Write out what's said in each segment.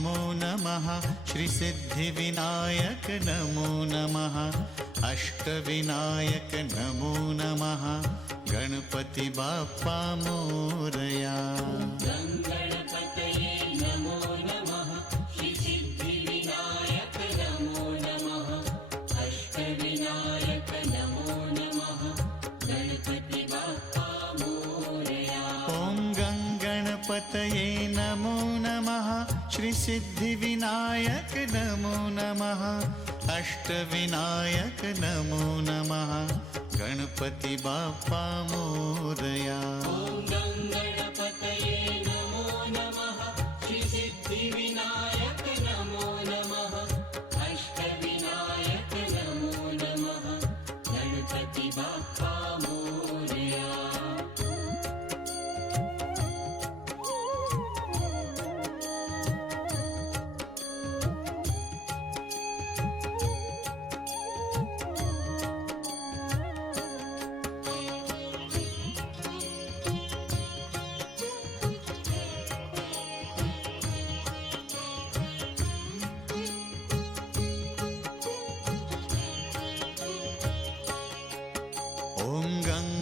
नमो नमः श्री सिद्धिविनायक नमो नमः अष्टविनायक नमो नमः गणपति बाप्पा मोरया। गणपतये नमो नमः श्री सिद्धिविनायक नमो नमः अष्टविनायक नमो नमः गणपति बाप्पा मोरया। ॐ गणपतये नमो नमः श्री सिद्धिविनायक नमो नमः अष्टविनायक नमो नमः गणपति बाप्पा मोरया। गणपतये नमो नमः श्री सिद्धिविनायक नमो नमः अष्टविनायक नमो नमः गणपति बाप्पा मोरया।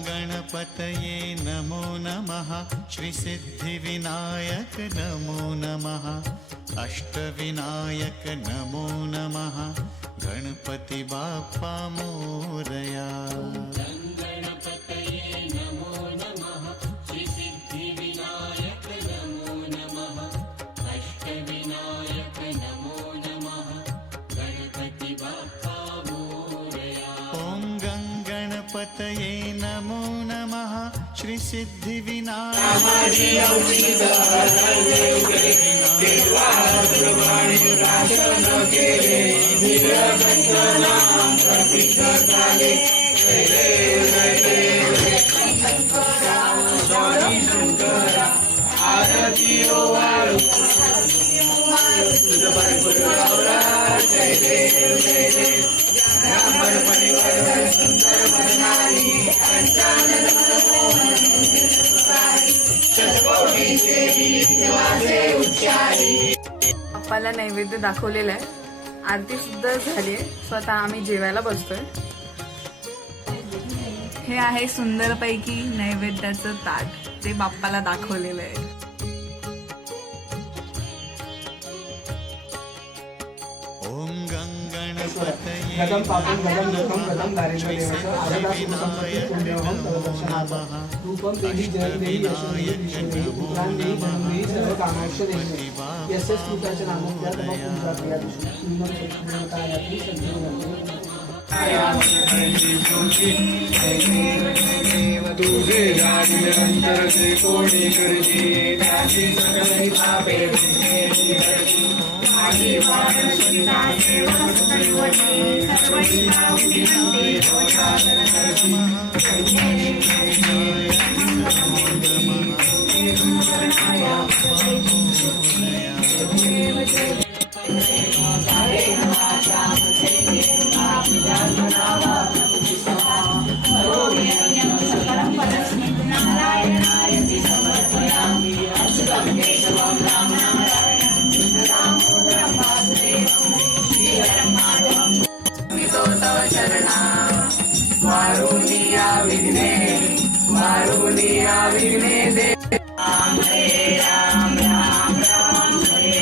गणपतये नमो नमः श्री सिद्धिविनायक नमो नमः अष्टविनायक नमो नमः गणपति बाप्पा मोरया। गणपतये नमो नमः श्री सिद्धिविनायक नमो नमः अष्टविनायक नमो नमः गणपति बाप्पा मोरया। ॐ गणपतये नमो नमः श्री सिद्धिविनायक बाप्पाला नैवेद्य दाखवलेला आहे, आरती सुद्धा झाली आहे. स्वतः आम्ही जेवायला बसतोय. हे आहे सुंदरपैकी नैवेद्याचं ताट, ते बाप्पाला दाखवलेलं आहे. ॐ गणपतये गदम पापं गदम लोकं गदम श्री सिद्धिविनायक नमो नमः रूपं देवी जय देवी यशोदेवी पुत्रां देवी धनदेवी सर्व कामाक्ष देवी यस्य स्तुताच्या नामोद्या तव पूजा क्रिया पूर्णं सत्संगतायाति तुझे राज निरंतर से कोणी करती त्याची सकळी तापे आधी वाण सीता सेवा सर्वते सर्वैका उदिते दोषादर करती वारुनिया विघ्ने दे राम राम राम राम हरे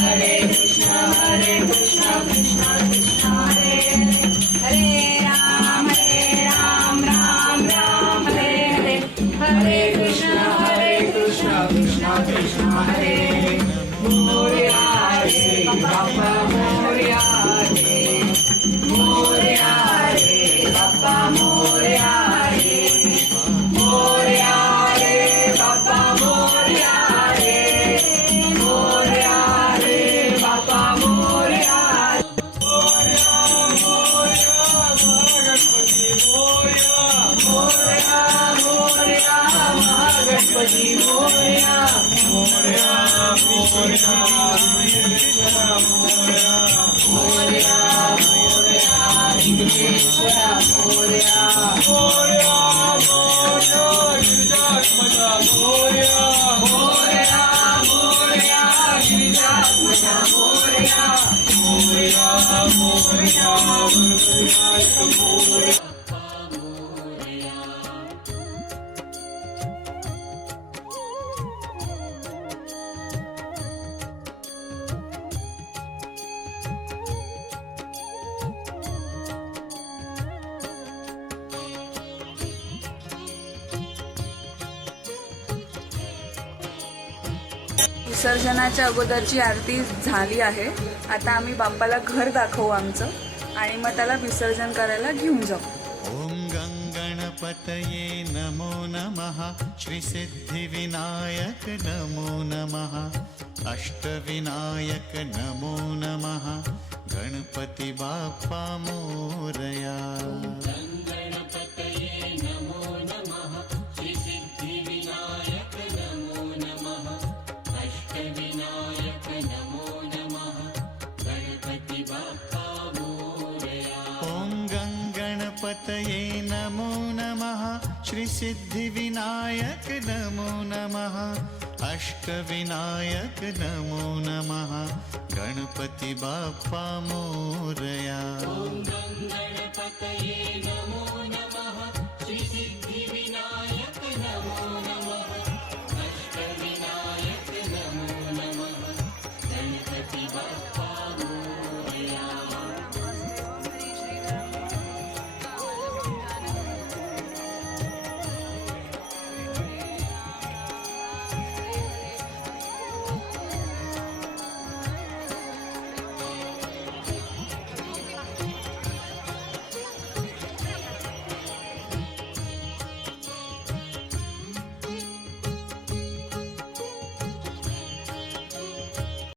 हरे हरे कृष्ण कृष्ण कृष्ण हरे हरे हरे राम राम राम हरे हरे हरे कृष्ण कृष्ण कृष्ण हरे हरे मोरया रे बाप्पा मोरया रे मोरया रे बाप्पा मोरया रे मोरया रे बाप्पा मोरया रे मोरया रे बाप्पा मोरया मोरया मोरया गणपती मोरया मोरया मोरया महागणपती मोरया मोरया मोरया मोरया मोरया विघ्नेश्वरा मोरया मोरया मोरया गिरिजात्मजा मोरया मोरया मोरया गिरिजात्मजा विसर्जनाच्या अगोदरची आरती झाली आहे. आता आम्ही बाप्पाला घर दाखवू आमचं आणि मग त्याला विसर्जन करायला घेऊन जाऊ. ॐ गङ्गणपतये नमो नमः श्रीसिद्धिविनायक नमो नमः अष्टविनायक नमो नमः गणपति बाप्पा मोरया. गणपतये नमो नमः श्रीसिद्धिविनायक नमो नमः अष्टविनायक नमो नमः गणपति बाप्पा मोरया. ॐ गङ्गणपतये नमो नमः श्रीसिद्धिविनायक नमो नमः अष्टविनायक नमो नमः गणपति बाप्पा मोरया. गणपतये नमो